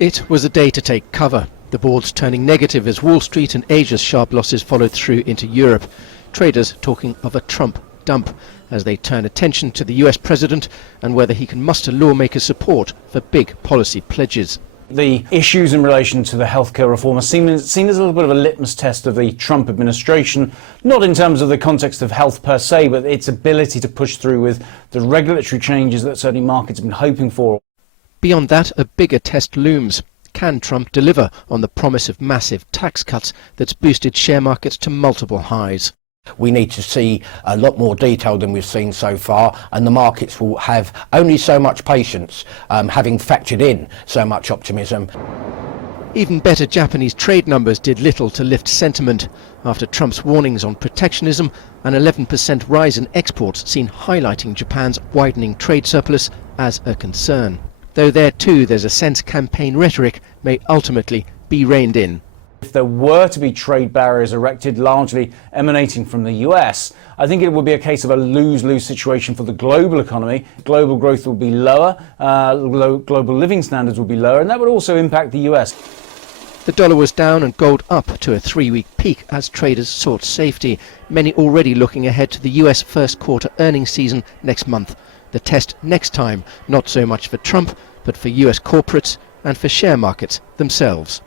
It was a day to take cover. The boards turning negative as Wall Street and Asia's sharp losses followed through into Europe. Traders talking of a Trump dump as they turn attention to the US president and whether he can muster lawmakers' support for big policy pledges. The issues in relation to the healthcare reform are seen as a little bit of a litmus test of the Trump administration, not in terms of the context of health per se, but its ability to push through with the regulatory changes that certainly markets have been hoping for. Beyond that, a bigger test looms. Can Trump deliver on the promise of massive tax cuts that's boosted share markets to multiple highs? We need to see a lot more detail than we've seen so far, and the markets will have only so much patience, having factored in so much optimism. Even better Japanese trade numbers did little to lift sentiment after Trump's warnings on protectionism. An 11% rise in exports seen highlighting Japan's widening trade surplus as a concern. Though there too there's a sense campaign rhetoric may ultimately be reined in. If there were to be trade barriers erected, largely emanating from the US, I think it would be a case of a lose-lose situation for the global economy. Global growth will be lower, global living standards will be lower, and that would also impact the US. The dollar was down and gold up to a 3-week peak as traders sought safety, many already looking ahead to the US first quarter earnings season next month. The test next time, not so much for Trump, but for US corporates and for share markets themselves.